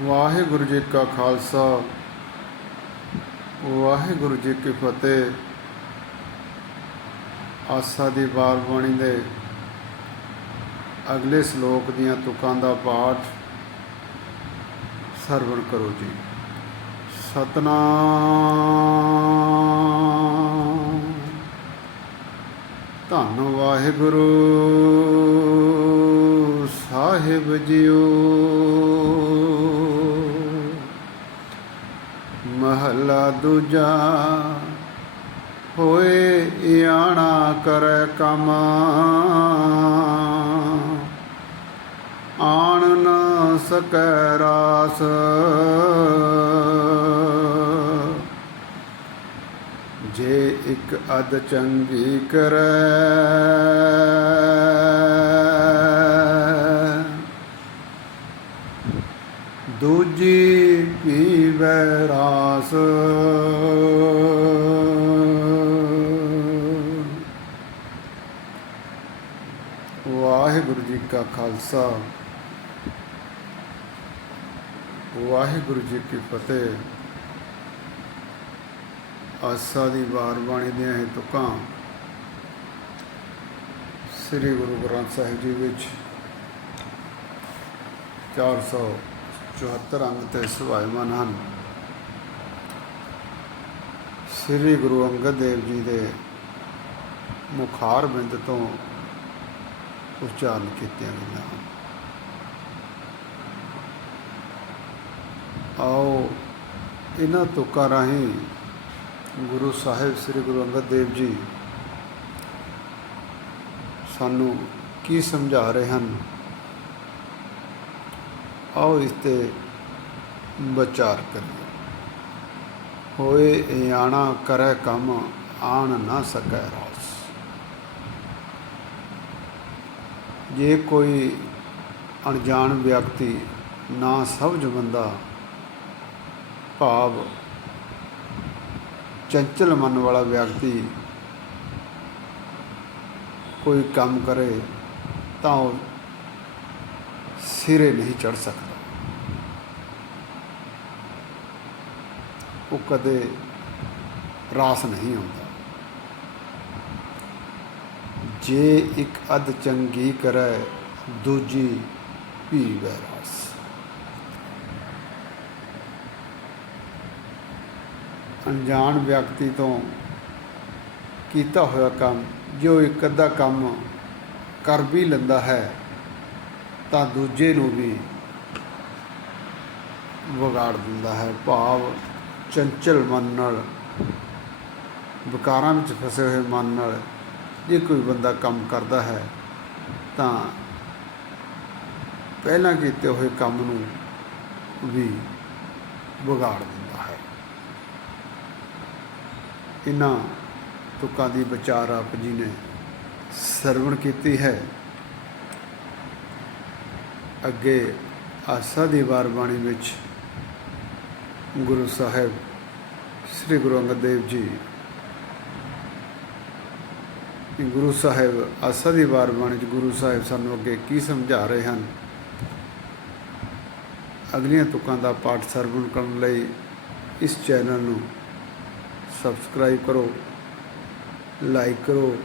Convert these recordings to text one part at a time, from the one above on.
ਵਾਹਿਗੁਰੂ ਜੀ ਕਾ ਖਾਲਸਾ, ਵਾਹਿਗੁਰੂ ਜੀ ਕੀ ਫਤਿਹ। ਆਸਾ ਦੀ ਬਾਰ ਬਾਣੀ ਦੇ ਅਗਲੇ ਸ਼ਲੋਕ ਦੀਆਂ ਤੁਕਾਂ ਦਾ ਪਾਠ ਸਰਵਣ ਕਰੋ ਜੀ। ਸਤਨਾਮ। ਧੰਨ ਵਾਹਿਗੁਰੂ, ਸਾਹਿਬ ਜੀਓ। ਮਹਲਾ ਦੂਜਾ, ਹੋਏ ਆਣਾ ਕਰੈ ਕਮ। ਆਣ ਨ ਸਕੈ ਰਾਸ। ਜੇ ਇੱਕ ਅਦ ਚੰਗੀ ਕਰੈ, ਦੂਜੀ ਪੀਵੈ ਰਾਸ। ਵਾਹਿਗੁਰੂ ਜੀ ਕਾ ਖਾਲਸਾ। ਵਾਹਿਗੁਰੂ ਜੀ ਕੀ ਫਤਿਹ। ਆਸਾ ਦੀ ਵਾਰ ਬਾਣੀ ਦੀਆਂ ਇਹ ਤੁਕਾਂ ਸ੍ਰੀ ਗੁਰੂ ਗ੍ਰੰਥ ਸਾਹਿਬ ਜੀ ਵਿੱਚ 474 ਅੰਗ ਤੇ ਸੁਭਾਇਮਾਨ ਹਨ। ਸ੍ਰੀ ਗੁਰੂ ਅੰਗਦ ਦੇਵ ਜੀ ਦੇ ਮੁਖਾਰ ਬਿੰਦ ਤੋਂ ਉਚਾਰਨ ਕੀਤੀਆਂ ਗਈਆਂ ਹਨ। ਆਓ ਇਹਨਾਂ ਤੁਕਾਂ ਰਾਹੀਂ ਗੁਰੂ ਸਾਹਿਬ ਸ੍ਰੀ ਗੁਰੂ ਅੰਗਦ ਦੇਵ ਜੀ ਸਾਨੂੰ ਕੀ ਸਮਝਾ ਰਹੇ ਹਨ? ਆਓ ਇਸ ਤੇ ਵਿਚਾਰ ਕਰੀਏ। ਹੋਏ ਆਣਾ ਕਰੈ ਕੰਮ, ਆਣ ਨਾ ਸਕੈ ਰਾਸ। ਜੇ ਕੋਈ ਅਣਜਾਣ ਵਿਅਕਤੀ ਨਾ ਸਮਝ ਬੰਦਾ, ਭਾਵ ਚੰਚਲ ਮਨ ਵਾਲਾ ਵਿਅਕਤੀ ਕੋਈ ਕੰਮ ਕਰੇ, ਤਾਂ ਉਹ ਸਿਰੇ ਨਹੀਂ ਚੜ ਸਕਦਾ। ਉਹ ਕਦੇ ਰਾਸ ਨਹੀਂ ਹੁੰਦਾ ਜੇ ਇੱਕ ਅਧ ਚੰਗੀ ਕਰੈ, ਦੂਜੀ ਪੀਵੈ ਰਾਸ। ਅਣਜਾਣ ਵਿਅਕਤੀ ਤੋਂ ਕੀਤਾ ਹੋਇਆ ਕੰਮ, ਜੋ ਇੱਕ ਅੱਧਾ ਕੰਮ ਕਰ ਵੀ ਲੈਂਦਾ ਹੈ, ਤਾਂ ਦੂਜੇ ਨੂੰ ਵੀ ਵਿਗਾੜ ਦਿੰਦਾ ਹੈ। ਭਾਵ ਚੰਚਲ ਮਨ ਨਾਲ, ਵਿਕਾਰਾਂ ਵਿੱਚ ਫਸੇ ਹੋਏ ਮਨ ਨਾਲ ਜੇ ਕੋਈ ਬੰਦਾ ਕੰਮ ਕਰਦਾ ਹੈ, ਤਾਂ ਪਹਿਲਾਂ ਕੀਤੇ ਹੋਏ ਕੰਮ ਨੂੰ ਵੀ ਵਿਗਾੜ ਦਿੰਦਾ ਹੈ। ਇਹਨਾਂ ਤੁਕਾਂ ਦੀ ਵਿਚਾਰ ਆਪ ਜੀ ਨੇ ਸਰਵਣ ਕੀਤੀ ਹੈ। ਅੱਗੇ ਆਸਾ ਦੀ ਵਾਰ ਬਾਣੀ ਵਿੱਚ ਗੁਰੂ ਸਾਹਿਬ, ਸ੍ਰੀ ਗੁਰੂ ਅੰਗਦ ਦੇਵ ਜੀ ਗੁਰੂ ਸਾਹਿਬ ਆਸਾ ਦੀ ਵਾਰ ਬਾਣੀ ਚ ਗੁਰੂ ਸਾਹਿਬ ਸਾਨੂੰ ਅੱਗੇ ਕੀ ਸਮਝਾ ਰਹੇ ਹਨ? ਅਗਲੀਆਂ ਤੁਕਾਂ ਦਾ ਪਾਠ ਸਰਵਣ ਕਰਨ ਲਈ ਇਸ ਚੈਨਲ ਨੂੰ ਸਬਸਕ੍ਰਾਈਬ ਕਰੋ, ਲਾਈਕ ਕਰੋ,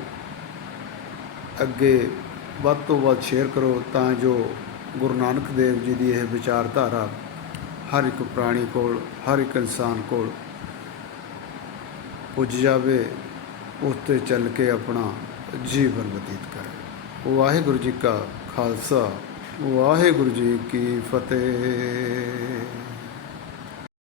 ਅੱਗੇ ਵੱਧ ਤੋਂ ਵੱਧ ਸ਼ੇਅਰ ਕਰੋ ਤਾਂ ਜੋ ਗੁਰੂ ਨਾਨਕ ਦੇਵ ਜੀ ਦੀ ਇਹ ਵਿਚਾਰਧਾਰਾ ਹਰ ਇੱਕ ਪ੍ਰਾਣੀ ਕੋਲ, ਹਰ ਇੱਕ ਇਨਸਾਨ ਕੋਲ ਪੁੱਜ ਜਾਵੇ ਉਸ ਤੇ ਚੱਲ ਕੇ ਆਪਣਾ ਜੀਵਨ ਬਤੀਤ ਕਰੇ। ਵਾਹਿਗੁਰੂ ਜੀ ਕਾ ਖਾਲਸਾ, ਵਾਹਿਗੁਰੂ ਜੀ ਕੀ ਫਤਿਹ।